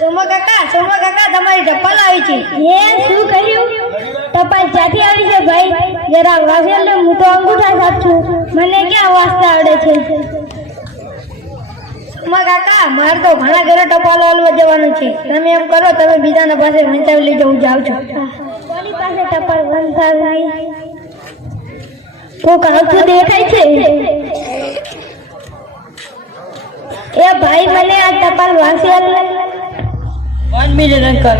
સોમા કાકા તમારી ટપાલ આવી છે. એ શું કહ્યું? ટપાલ ક્યાંથી આવી છે ભાઈ? જરા વાંચેલ ને હું તો અંગૂઠા સાફ છું, મને ક્યાં વાંચતા આવડે છે? સોમા કાકા મારે તો ઘણા ઘરે ટપાલ આલવા જવાનું છે. તમે એમ કરો, તમે બીજાના પાસે વંચાવી લઈ જાઉં જાવ છો. કોની પાસે ટપાલ વંચાવી? કોક આવતું દેખાય છે. એ ભાઈ મને આ ટપાલ વાંચી આપ. 1 મિનિટ અંકલ.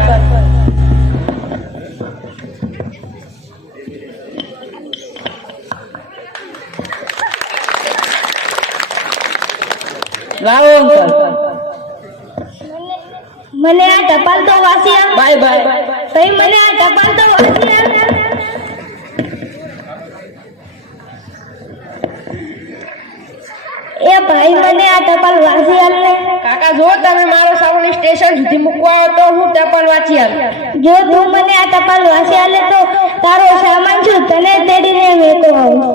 લાવો અંકલ. મને આ ટપાલ તો વાંચી આપ. Bye bye. ભાઈ મને આ ટપાલ તો વાંચી આપ. એ ભાઈ મને આ ટપાલ વાંચી આપ ને. કાકા જો તમે મારો સામાન સ્ટેશન સુધી મૂકવા આવો તો હું ટપાલ વાંચી આપ. જો તું મને આ ટપાલ વાંચી આલે તો તારો સામાન છું તને તેડીને વેચો આવું.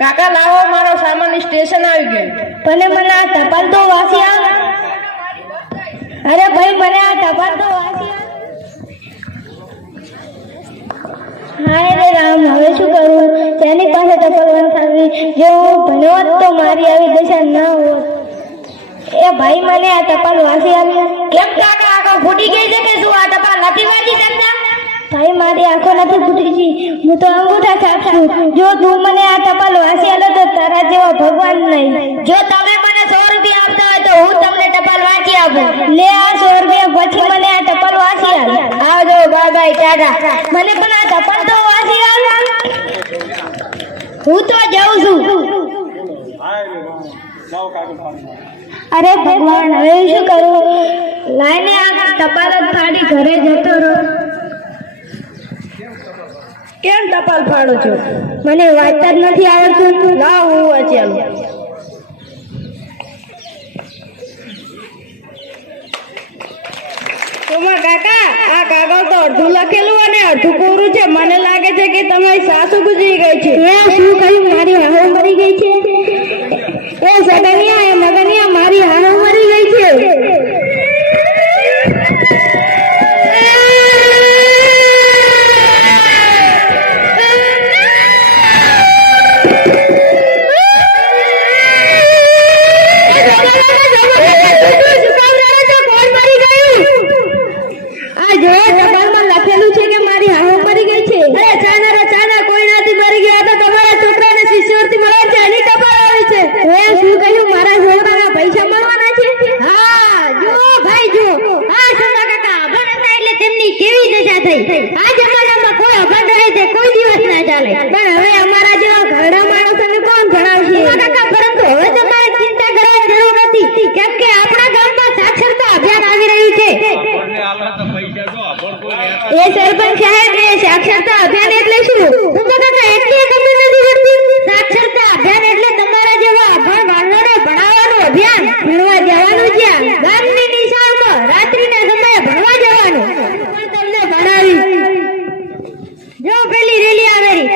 કાકા લાવો મારો સામાન સ્ટેશન આવી ગયો. મને આ ટપાલ તો વાંચી આપ. અરે ભાઈ મને આ ટપાલ તો વાંચી આપ. હાય રે રામ, હવે શું કરું? તેની પાસે ટપાલ વંચાવી. જો હું ભણ્યો હોત તો મારી આવી દશા ન હોત. એ ભાઈ મને આ ટપાલ વાંચી આપ. કેમ કાકા આંખો ફૂટી ગઈ છે કે શું? આ ટપાલ નથી વાંચી શકતા? ભાઈ મારી આંખો નથી ફૂટી, હું તો અંગૂઠા છાપ છું. જો તું મને આ ટપાલ વાંચી આલો તો તારા જેવા ભગવાન નહીં. જો તમે મને 100 રૂપિયા આપતા હોય તો હું તમને ટપાલ વાંચી આપું. લે આ 100 રૂપિયા પછી મને આ ટપાલ વાંચી આલ. આવજો, બાય બાય, ટાટા. મને પણ આ ટપાલ તો વાંચી આલ. હું તો જાઉં છું. અરે ભગવાન, હવે શું કરું? લાઈને આ ટપાલ જ ફાડી ઘરે જતો રહો. કેમ ટપાલ ફાડો છો? મને વાંચતા જ નથી આવડતું. લાવ હું વાંચી આલું. સોમા કાકા આ કાગળ તો અડધું લખેલું અને અડધું કોરું છે. મને લાગે છે કે તમારી સાસુ ગુજરી ગઈ છે. શું કહ્યું? મારી હારો મરી ગઈ છે. એ સગનિયા, એ મગનિયા, મારી હારો મરી ગઈ છે. આ જમાનામાં કોઈ અભણ રહે તે કોઈ દિવસ ના ચાલે. પણ હવે અમારા જેવા ઘરડા માણસોને કોણ ભણાવશે? કાકા, પરંતુ હવે તમારે ચિંતા કરવાની જરૂર નથી, કેમ કે આપણા ગામમાં સાક્ષરતા અભિયાન આવી રહ્યું છે. એ સરપંચ સાહેબ, એ સાક્ષરતા અભિયાન એટલે શું? હું તો કાકા એટલી ખબર નથી પડતી. સાક્ષરતા અભિયાન એટલે તમારા જેવા અભણ બાળકોને ભણાવવાનું અભિયાન. ભણવા જવાનું જ્યાં ગામની નિશાળમાં રાત્રિના સમયે ભણવા જવાનું. જો પેલી રેલી આવેલી,